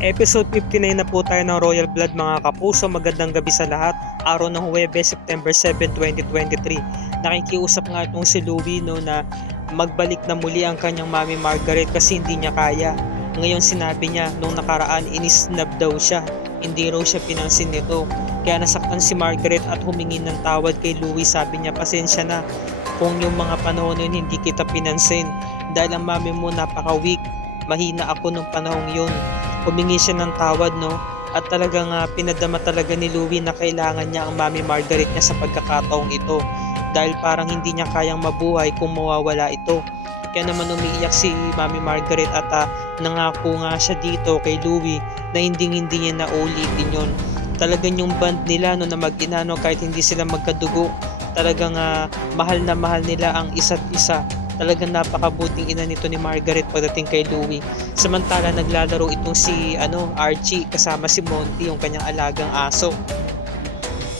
Episode 59 na po tayo ng Royal Blood mga kapuso. Magandang gabi sa lahat. Araw ng Huwebes, September 7, 2023. Nakikiusap nga itong si Louie na magbalik na muli ang kanyang mami Margaret kasi hindi niya kaya. Ngayon sinabi niya nung nakaraan inisnab daw siya. Hindi raw siya pinansin nito. Kaya nasaktan si Margaret at humingi ng tawad kay Louie. Sabi niya pasensya na kung yung mga panahon yun hindi kita pinansin. Dahil ang mami mo napaka-weak. Mahina ako nung panahong yun. Humingi siya ng tawad at talagang pinadama talaga ni Louie na kailangan niya ang mami Margaret niya sa pagkakataong ito dahil parang hindi niya kayang mabuhay kung mawawala ito. Kaya naman umiiyak si mami Margaret at nangako nga siya dito kay Louie na hindi niya na ulitin yun. Talagang yung band nila na mag-ina kahit hindi sila magkadugo, talagang mahal na mahal nila ang isa't isa. Talagang napakabuting ina nito ni Margaret pagdating kay Louie. Samantala naglalaro itong si Archie kasama si Monty, yung kanyang alagang aso.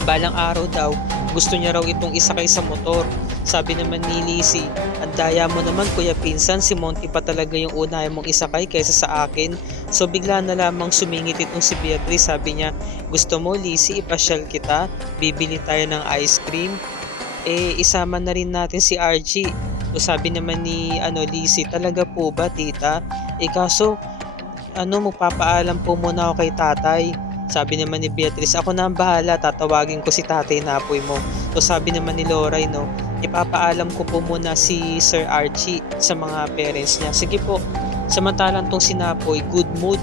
Balang araw daw, gusto niya raw itong isakay sa motor. Sabi naman ni Lizzie, ang daya mo naman kuya pinsan, si Monty pa talaga yung una mong isakay kaysa sa akin. So bigla na lamang sumingit itong si Beatrice. Sabi niya, gusto mo Lizzie, ipasyal kita, bibili tayo ng ice cream. Isama na rin natin si Archie. So sabi naman ni Lizzie, talaga po ba tita? Kaso magpapaalam po muna ako kay tatay. Sabi naman ni Beatrice, ako na ang bahala, tatawagin ko si tatay na apoy mo. So sabi naman ni Loray, ipapaalam ko po muna si Sir Archie sa mga parents niya. Sige po. Samantalang tong si Napoy, good mood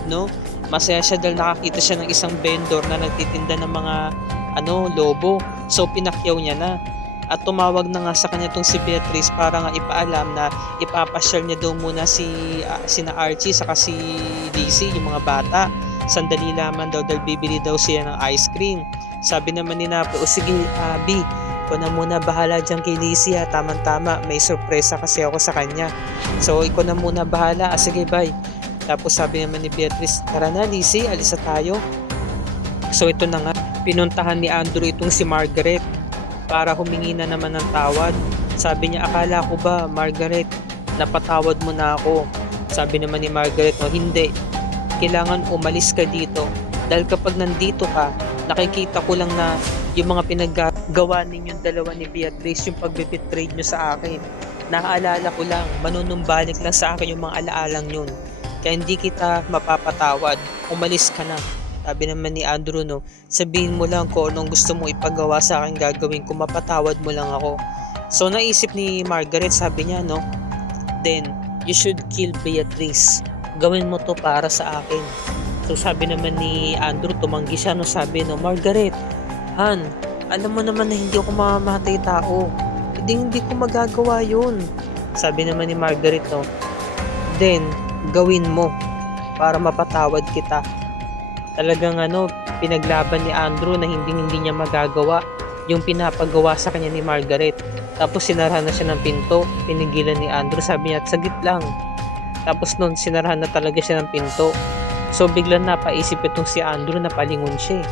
Masaya siya dahil nakakita siya ng isang vendor na nagtitinda ng mga lobo. So pinakyaw niya na. At tumawag na nga sa kanya tong si Beatrice para nga ipaalam na ipapasyal niya daw muna sina Archie saka si Lizzie, yung mga bata. Sandali lamang daw dahil bibili daw siya ng ice cream. Sabi naman ni Napo, o sige Abby, ikaw na muna bahala dyan kay Lizzie Tama-tama, may sorpresa kasi ako sa kanya. So ikaw na muna bahala, sige bye. Tapos sabi naman ni Beatrice, tara na Lizzie, alis na tayo. So ito na nga, pinuntahan ni Andrew itong si Margaret para humingi na naman ng tawad. Sabi niya, akala ko ba Margaret, napatawad mo na ako? Sabi naman ni Margaret, hindi, kailangan umalis ka dito dahil kapag nandito ka, nakikita ko lang na yung mga pinaggagawa ninyong dalawa ni Beatrice, yung pagbe-betray nyo sa akin, naaalala ko lang, manunumbalik lang sa akin yung mga alaalang yun, kaya hindi kita mapapatawad, umalis ka na. Sabi naman ni Andrew, sabihin mo lang kung anong gusto mong ipagawa sa akin, gagawin ko, mapatawad mo lang ako. So naisip ni Margaret, sabi niya, then you should kill Beatrice. Gawin mo to para sa akin. So sabi naman ni Andrew, tumanggi siya, sabi, Margaret, Han, alam mo naman na hindi ako mamamatay tao. Hindi ko magagawa yun. Sabi naman ni Margaret, then gawin mo para mapatawad kita. Talagang pinaglaban ni Andrew na hindi niya magagawa yung pinapagawa sa kanya ni Margaret. Tapos sinarahan na siya ng pinto, pinigilan ni Andrew, sabi niya, saglit lang. Tapos noon sinarahan na talaga siya ng pinto. So biglang napaisip itong si Andrew na palingon siya.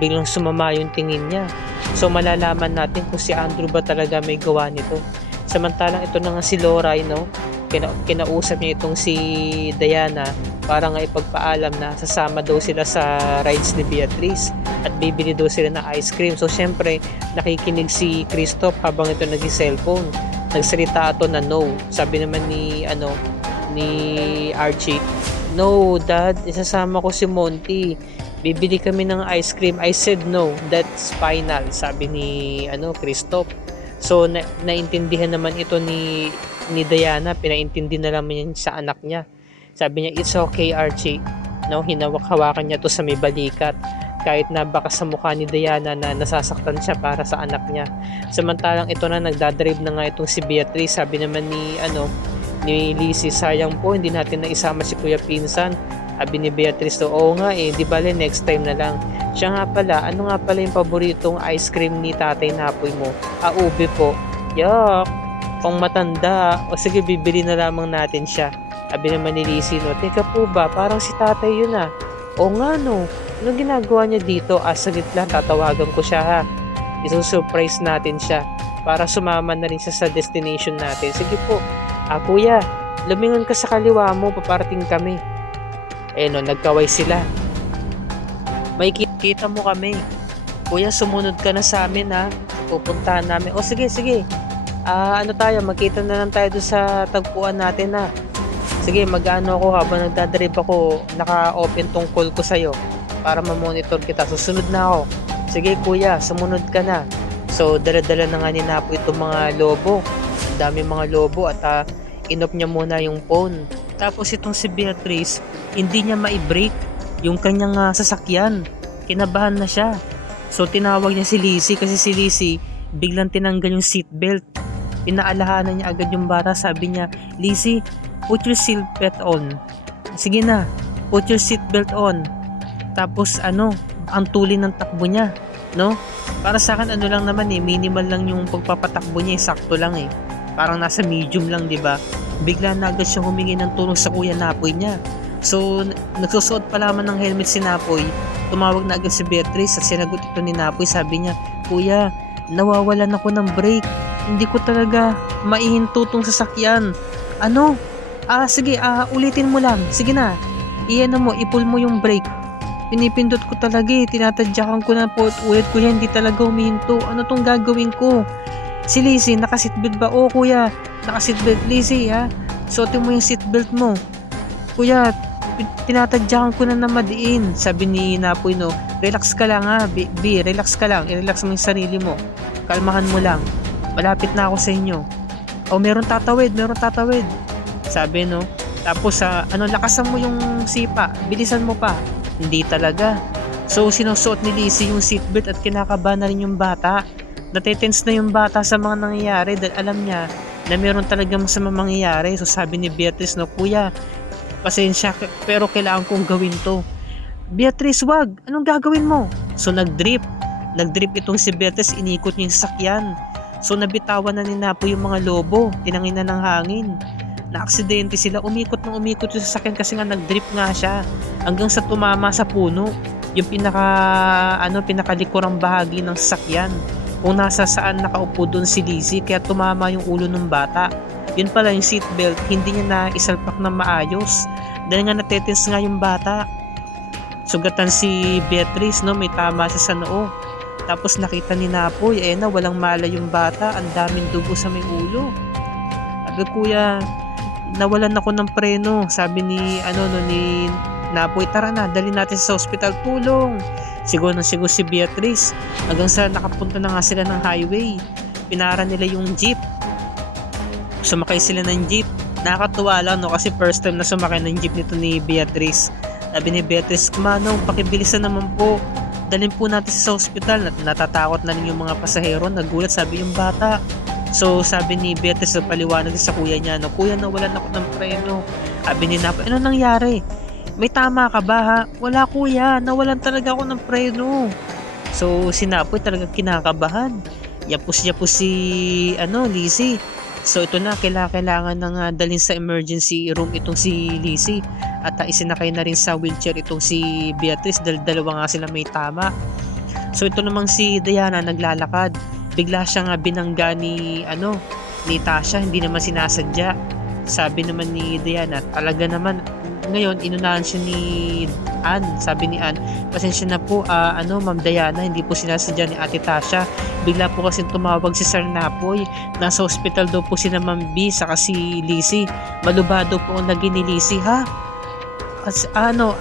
Biglang sumama yung tingin niya. So malalaman natin kung si Andrew ba talaga may gawa nito. Samantalang ito na nga si Loray, kinausap niya itong si Diana para nga ipagpaalam na sasama daw sila sa rides ni Beatrice at bibili daw sila ng ice cream. So syempre nakikinig si Christoph habang ito nag-cellphone. Nagsalita ito na no. Sabi naman ni Archie, no dad, isasama ko si Monty, bibili kami ng ice cream. I said no, that's final, sabi ni Christoph. So naintindihan naman ito ni Diana, pinaintindi na naman yan sa anak niya. Sabi niya, it's okay Archie, hinawak-hawakan niya to sa may balikat kahit na baka sa mukha ni Diana na nasasaktan siya para sa anak niya. Samantalang ito na nagdadrive na nga itong si Beatrice. Sabi naman ni Lizzie, sayang po hindi natin naisama si Kuya Pinsan. Sabi ni Beatrice, oo nga di bale next time na lang. Siya nga pala, ano nga pala yung paboritong ice cream ni tatay Napoy mo? Ube po. Yuck, pang matanda. O sige, bibili na lamang natin siya. Sabi naman ni Lizzie, teka po ba, parang si tatay yun Oo nga anong ginagawa niya dito? Saglit lang, tatawagan ko siya ha. Isusurprise natin siya para sumama na rin siya sa destination natin. Sige po, kuya, lumingon ka sa kaliwa mo, paparating kami. Eh no, nagkaway sila. May kita mo kami. Kuya, sumunod ka na sa amin ha. Pupuntahan namin. O sige, sige. Ano tayo, magkita na lang tayo doon sa tagpuan natin ha. Sige, mag-ano ako habang nagdadrive ako, naka-open tong call ko sa'yo para ma-monitor kita. Susunod na ako. Sige kuya, sumunod ka na. So, dala-dala na nga ni Napo itong mga lobo. Ang dami mga lobo at inop niya muna yung phone. Tapos itong si Beatrice, hindi niya ma-break yung kanyang sasakyan. Kinabahan na siya. So, tinawag niya si Lizzie kasi si Lizzie biglang tinanggal yung seatbelt. Inaalahanan niya agad yung bata. Sabi niya, Lizzie, put your seatbelt on. Sige na, put your seatbelt on. Tapos ang tuloy ng takbo niya, no? Para sa akin lang naman minimal lang yung pagpapatakbo niya, sakto lang Parang nasa medium lang, 'di ba? Bigla na agad siya humingi ng tulong sa Kuya Napoy niya. So, nagsusuot pa lamang ng helmet si Napoy. Tumawag na agad si Beatrice at sinagot ito ni Napoy. Sabi niya, Kuya, nawawalan ako ng brake. Hindi ko talaga maihinto tong sasakyan. Sige, ulitin mo lang. Sige na. I-pull mo yung brake. Pinipindot ko talaga tinatadyakan ko na po at ulit kuya, hindi talaga huminto. Ano tong gagawin ko? Si Lizzie, naka-seatbelt ba? Oo kuya, naka-seatbelt. Lizzie suotin mo yung seatbelt mo. Kuya, tinatadyakan ko na madiin. Sabi ni Napoy, no, relax ka lang relax ka lang. I-relax mo yung sarili mo. Kalmahan mo lang. Malapit na ako sa inyo. Meron tatawid. Sabi, no. Tapos lakasan mo yung sipa. Bilisan mo pa. Hindi talaga. So, sinusuot ni Lizzie yung seatbelt at kinakabahan na rin yung bata. Natetense na yung bata sa mga nangyayari dahil alam niya na meron talaga masama mangyayari. So, sabi ni Beatrice, no, Kuya, pasensya pero kailangan kong gawin to. Beatrice, wag! Anong gagawin mo? So, nag-drip itong si Beatrice, inikot niya yung sasakyan. So, nabitawan na ni Napo yung mga lobo. Tinangin na ng hangin. Na-aksidente sila, umikot yung sasakyan kasi nga nag-drip nga siya hanggang sa tumama sa puno yung pinakalikurang bahagi ng sasakyan kung nasa saan nakaupo doon si Lizzie, kaya tumama yung ulo ng bata. Yun pala yung seatbelt, hindi niya na isalpak na maayos dahil nga natetens nga yung bata. Sugatan si Beatrice, no, may tama siya sa noo. Tapos nakita ni Napoy, walang mala yung bata, ang daming dugo sa may ulo. Sabi, Kuya, nawalan ako ng preno. Sabi ni Napoy, tara na, dali natin sa hospital, tulong. Siguro si Beatrice hanggang sa nakapunta na nga sila ng highway. Pinara nila yung jeep. Sumakay sila ng jeep. Nakakatuwa lang, no, kasi first time na sumakay ng jeep nito ni Beatrice. Sabi ni Beatrice, Manong, pakibilisan naman po. Dalhin po natin sa hospital. Natatakot na rin yung mga pasahero. Nagulat, sabi yung bata. So, sabi ni Beatrice, paliwanag sa kuya niya, no, Kuya, nawalan ako ng preno. Sabi ni Napoy, ano nangyari? May tama ka ba ha? Wala kuya, nawalan talaga ako ng preno. So, si Napoy talaga kinakabahan. Yapos-yapos si Lizzie. So, ito na, kailangan nang dalhin sa emergency room itong si Lizzie. At isinakay na rin sa wheelchair itong si Beatrice dahil dalawa nga sila may tama. So, ito namang si Diana naglalakad. Bigla siyang binangga ni Tasha, hindi naman sinasadya. Sabi naman ni Diana, talaga naman ngayon inunahan siya ni Ann. Sabi ni Ann, pasensya na po Ma'am Diana, hindi po sinasadya ni Ate Tasha. Bigla po kasi tumawag si Sir Napoy. Nasa hospital daw po sina Ma'am B saka si Lizzie. Malubado po ang naging ni Lizzie ha.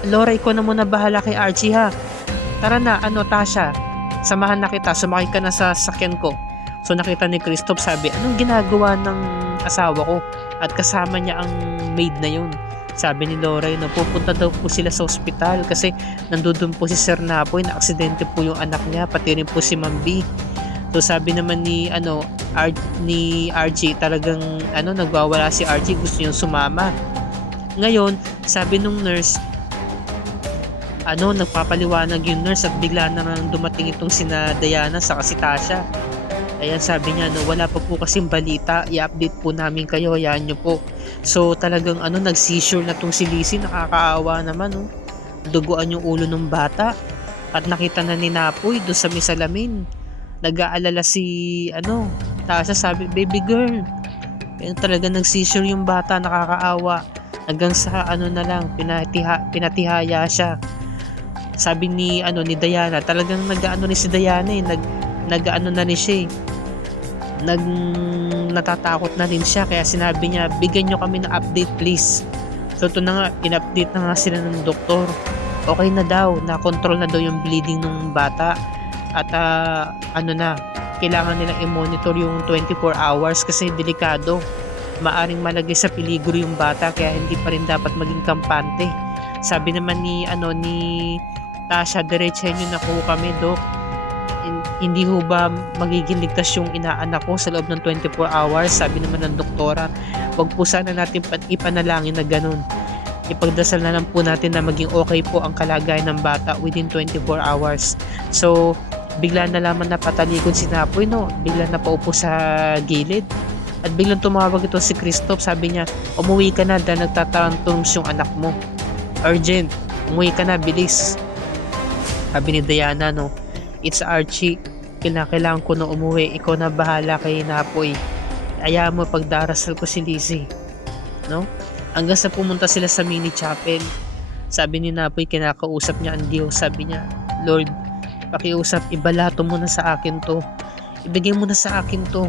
Laura, ikaw na muna bahala kay Archie ha. Tara na, Tasha, samahan na kita, sumakay ka na sa sakyan ko. So nakita ni Christoph, sabi, anong ginagawa ng asawa ko? At kasama niya ang maid na yun. Sabi ni Laura, pupunta daw po sila sa ospital kasi nandun po si Sir Napoy, na aksidente po yung anak niya, pati rin po si Ma'am B. So sabi naman ni RG, talagang nagwawala si RG, gusto niyang sumama. Ngayon, sabi nung nurse, nagpapaliwanag yung nurse at bigla naman dumating itong sina Diana sa si Tasha. Ayan, sabi niya, wala pa po kasing balita, i-update po namin kayo, hayaan nyo po. So talagang nag-seizure na tong si Lizzie, nakakaawa naman, duguan yung ulo ng bata. At nakita na ni Napoy doon sa may salamin. Nag-aalala si Tasha, sabi, baby girl. Ayan, talaga nag-seizure yung bata, nakakaawa. hanggang sa ano na lang, pinatihaya siya. Sabi ni Diana, talagang nag-ano rin si Diana eh, nag-ano na rin siya eh, natatakot na rin siya, kaya sinabi niya, bigyan nyo kami ng update please. So ito na nga, in-update na nga sila ng doktor, okay na daw, na-control na daw yung bleeding ng bata, at ano na, kailangan nilang i-monitor yung 24 hours kasi delikado, maaring malagay sa peligro yung bata, kaya hindi pa rin dapat maging kampante. Sabi naman ni Tasha, diretsahin nyo na po kami dok, hindi ho ba magiging ligtas yung inaanak ko sa loob ng 24 hours? Sabi naman ng doktora, wag po sana natin ipanalangin na ganun, ipagdasal na lang po natin na maging okay po ang kalagayan ng bata within 24 hours. So bigla na lamang napatalikod si Napoy, no? Bigla na paupo sa gilid at biglang tumawag ito si Christoph. Sabi niya, umuwi ka na dahil nagtatantrums yung anak mo, urgent, umuwi ka na, bilis. Sabi ni Diana, no, it's Archie, kailangan ko na umuwi, ikaw na bahala kay Napoy, ayaw mo pagdarasal ko si Lizzie, no? Hanggang sa pumunta sila sa mini chapel. Sabi ni Napoy, kinakausap niya ang Diyos, sabi niya, Lord, pakiusap, ibalato mo na sa akin to, ibigay mo na sa akin to.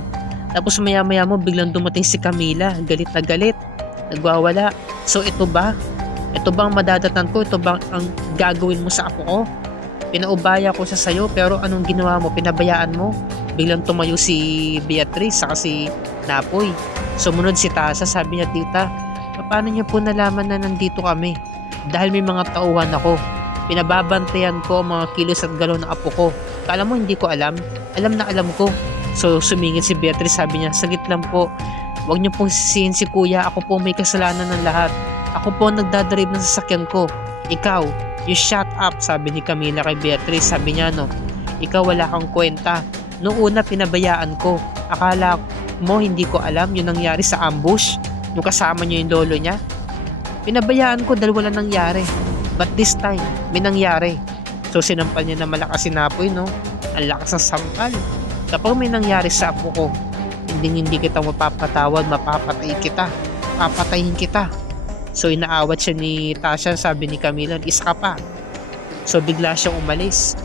Tapos maya mo biglang dumating si Camila, galit na galit, nagwawala. So ito ba ang madadatnan ko? Ito ba ang gagawin mo sa apo ko? Pinaubaya ko sa sayo, pero anong ginawa mo? Pinabayaan mo? Biglang tumayo si Beatrice saka si Napoy. Sumunod si Tasha, sabi niya, tita, paano niyo po nalaman na nandito kami? Dahil may mga tauhan ako, pinababantayan ko ang mga kilos at galaw ng apo ko. Kala mo hindi ko alam? Alam na alam ko. So sumingit si Beatrice, sabi niya, sagit lang po, huwag niyo pong sisihin si kuya, ako po may kasalanan ng lahat, ako po nagdadrive ng sasakyan ko, ikaw, you shut up, sabi ni Camila kay Beatrice. Sabi niya, no, ikaw wala kang kwenta, noong una pinabayaan ko, akala mo hindi ko alam yung nangyari sa ambush nung kasama niyo yung lolo niya? Pinabayaan ko dahil wala nangyari, but this time may nangyari. So sinampal niya na malakas si Napoy, no, ang lakas ng sampal. Kapag may nangyari sa apo ko, hindi kita mapapatawad, mapapatay kita, papatayin kita. So inaawat siya ni Tasha, sabi ni Camila, isa ka pa. So bigla siyang umalis.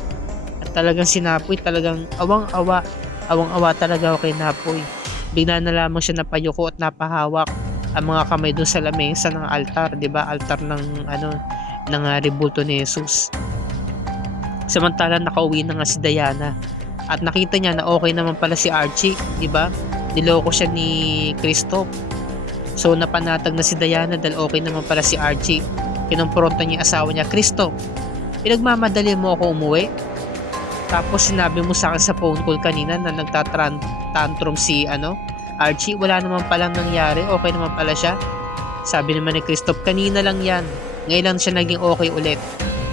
At talagang si Napoy, talagang awang-awa talaga ako kay Napoy. Bigla na lamang siya napayuko at napahawak ang mga kamay doon sa lamesa ng altar, 'di ba? Altar ng ng rebulto ni Jesus. Samantala nakauwi na nga si Diana at nakita niya na okay naman pala si Archie, 'di ba? Niloko siya ni Christoph. So napanatag na si Diana dahil okay naman pala si Archie. Kinumpronta niya yung asawa niya, Christoph, pinagmamadali mo ako umuwi? Tapos sinabi mo sa akin sa phone call kanina na nagtatantrum si Archie, wala naman palang nangyari, okay naman pala siya. Sabi naman ni Christoph, kanina lang yan, ngayon lang siya naging okay ulit.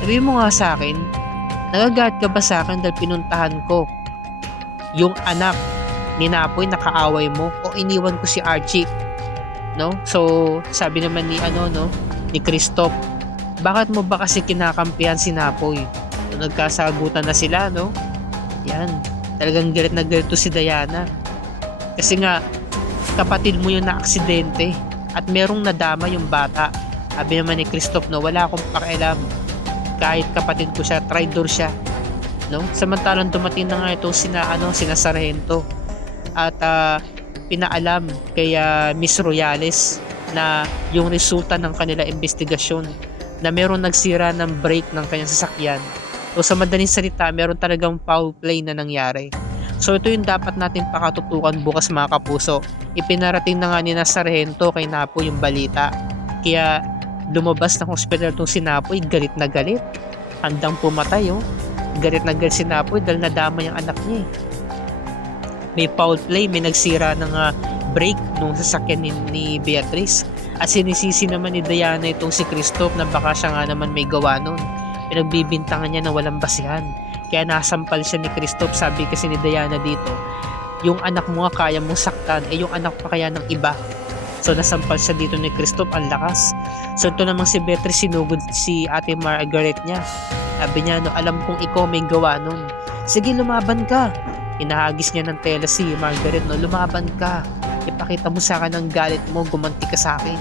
Sabi mo nga sa akin, nagagalit ka ba sa akin dahil pinuntahan ko yung anak ni Napoy, nakaaway mo, o iniwan ko si Archie, no? So sabi naman ni Christoph, bakit mo ba kasi kinakampihan si Napoy? So, nagkasagutan na sila, no? Yan, talagang galit na galit to si Diana kasi nga kapatid mo yung na-aksidente at merong nadama yung bata. Sabi naman ni Christoph, no, wala akong pakialam, kahit kapatid ko siya, traitor siya, no? Samantalang dumating na nga ito sina Sargento at pinaalam kay Miss Royales na yung resulta ng kanila investigasyon na meron nagsira ng brake ng kanyang sasakyan. So sa madaling salita, meron talagang foul play na nangyari. So ito yung dapat natin pakatutukan bukas, mga kapuso. Ipinarating na nga ni Sargento kay Napoy yung balita, kaya lumabas ng hospital itong si Napoy, galit na galit, handang pumatay, oh. Galit na galit si Napoy dahil nadama yung anak niya, eh. May foul play, may nagsira ng brake nung sasakyan ni Beatrice. At sinisisi naman ni Diana itong si Christoph na baka siya nga naman may gawa nun. Pinagbibintangan niya na walang basihan, kaya nasampal siya ni Christoph. Sabi kasi ni Diana dito, yung anak mo nga kaya mong saktan, yung anak pa kaya ng iba. So nasampal siya dito ni Christoph, ang lakas. So ito namang si Beatrice, sinugod si Ate Margaret niya. Sabi niya, no, alam kong ikaw may gawa nun, sige lumaban ka. Inahagis niya ng tela si Margaret, no, lumaban ka, ipakita mo sa akin ang galit mo, gumanti ka sa akin.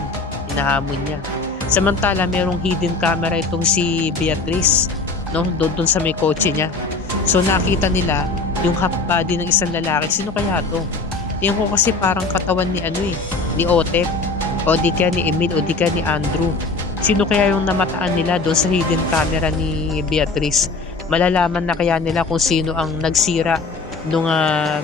hinahamon niya. Samantala, merong hidden camera itong si Beatrice, no? Doon sa may kotse niya. So nakita nila yung half body ng isang lalaki. Sino kaya to? Tingnan ko kasi parang katawan ni ni Otep, o di kaya ni Emil, o di kaya ni Andrew. Sino kaya yung namataan nila doon sa hidden camera ni Beatrice? Malalaman na kaya nila kung sino ang nagsira nung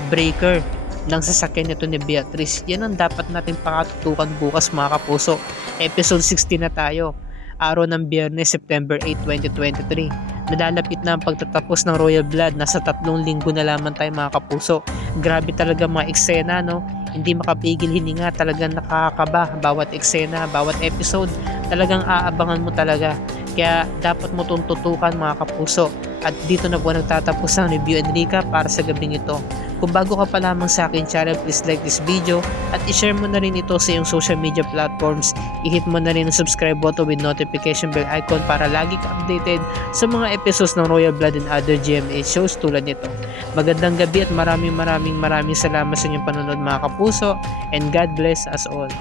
breaker ng sasakyan nito ni Beatrice. Yan ang dapat natin pakatutukan bukas mga kapuso. Episode 60 na tayo. Araw ng Biyernes, September 8, 2023. Nalalapit na ang pagtatapos ng Royal Blood. Nasa 3 linggo na lamang tayo mga kapuso. Grabe talaga mga eksena, no? Hindi makapigil hininga, talagang nakakaba bawat eksena, bawat episode. Talagang aabangan mo talaga. Kaya dapat mo itong tutukan mga kapuso. At dito na po nagtatapos ang review and recap para sa gabing ito. Kung bago ka pa lamang sa akin channel, please like this video at i-share mo na rin ito sa iyong social media platforms. I-hit mo na rin ang subscribe button with notification bell icon para lagi ka updated sa mga episodes ng Royal Blood and other GMA shows tulad nito. Magandang gabi at maraming salamat sa inyong panonood mga kapuso, and God bless us all.